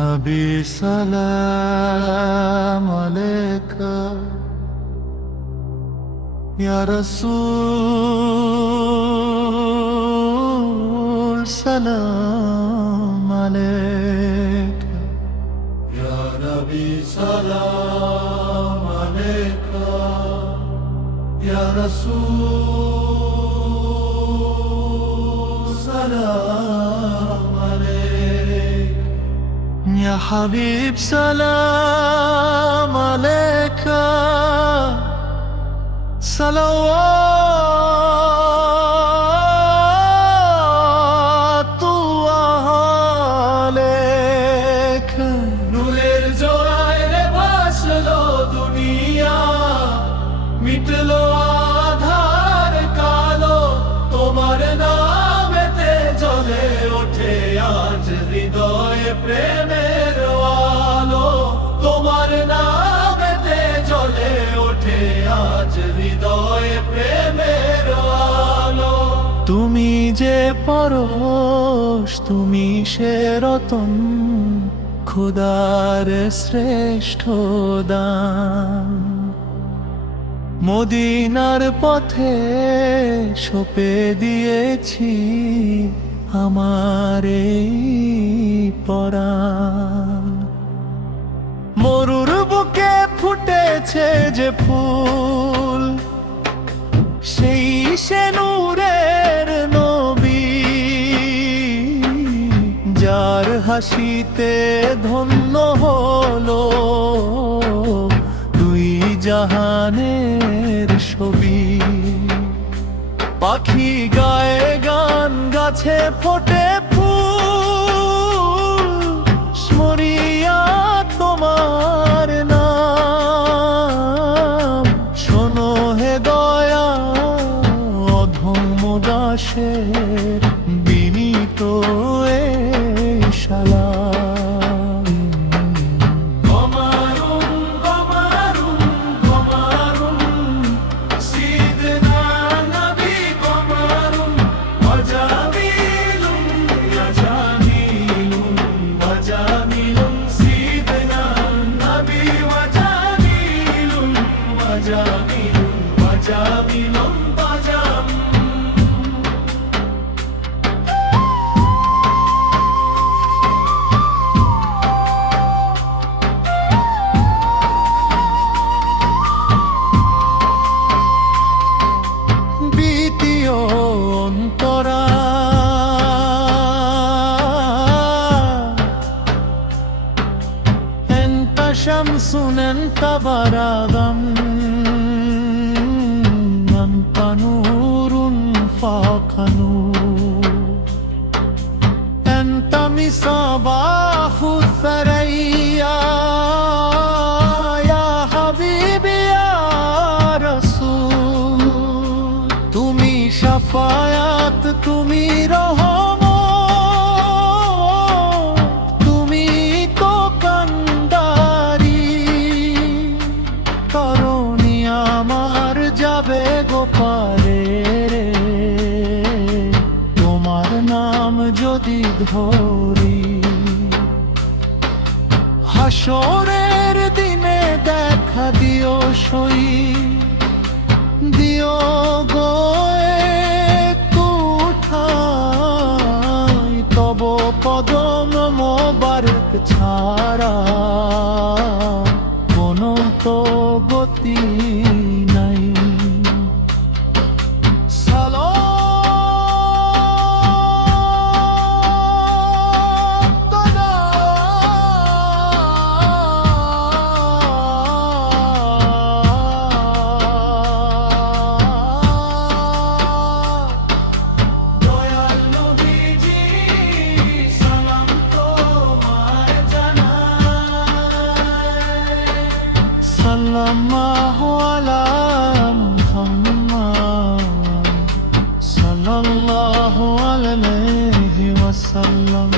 নবী সালাম আলাইকা, ইয়া রাসূল সালাম আলাইকা, ইয়া নবী সালাম আলাইকা, ইয়া রাসূল সালাম আলাইকা, ইয়া হাবিব সালাম আলাইকা, সালাওয়াতুল্লাহ আলাইকা। নূরের জোয়ারে ভাসলো দুনিয়া, মিটলো আধার কালো, তোমার নামেতে জ্বলে ওঠে আজ হৃদয়ে প্রেমের আলো, তোমার নামেতে জ্বলে ওঠে আজ হৃদয়ে প্রেমের আলো। তুমি যে পরশ, তুমি সে রতন, খোদার শ্রেষ্ঠ দান। মদিনার পথে সঁপে দিয়েছি আমার এই পরাণ। মরুর বুকে ফুটেছে যে ফুল, সেই সে নূরের নবী, যার হাসিতে ধন্য হলো দুই জাহানের ছবি। পাখি গায়ে গান, গাছে ফোটে ফুল, স্মরিয়া তোমার নাম। শোনো হে দয়া অধম দাসের বিনীত এ সালাম। গমারুন গমারুন গমারুন সিদনা নবী, গমারুন ওয়াজামিলুন ওয়াজামিলুন ওয়াজামিলুন সিদনা নবী, ওয়াজামিলুন ওয়াজামিলুন ওয়াজামিলুন ওয়াজাম। দ্বিতীয় অন্তরা এন্তা শামসুন এন্তা বারাদাম, এন্তা নূরুন ফাকা নূর, এন্তা মিসাবাহু সারাইয়া, ইয়া হাবিবি ইয়া রাসূল। তুমি শাফায়াত, তুমি রহমত, তুমি তো কান্ডারি। করনি আমার যাবে গোপারে রে, তোমার নাম যদি ধরি। হাসরের দিনে দেখা দিও সই, দিও গো কুঠাই, তব কদম মোবারক ছাড়া কোনো তো গতি নাই। সাল্লাল্লাহু আলা মুহাম্মাদ সাল্লাল্লাহু আলাইহি ওয়াসাল্লাম।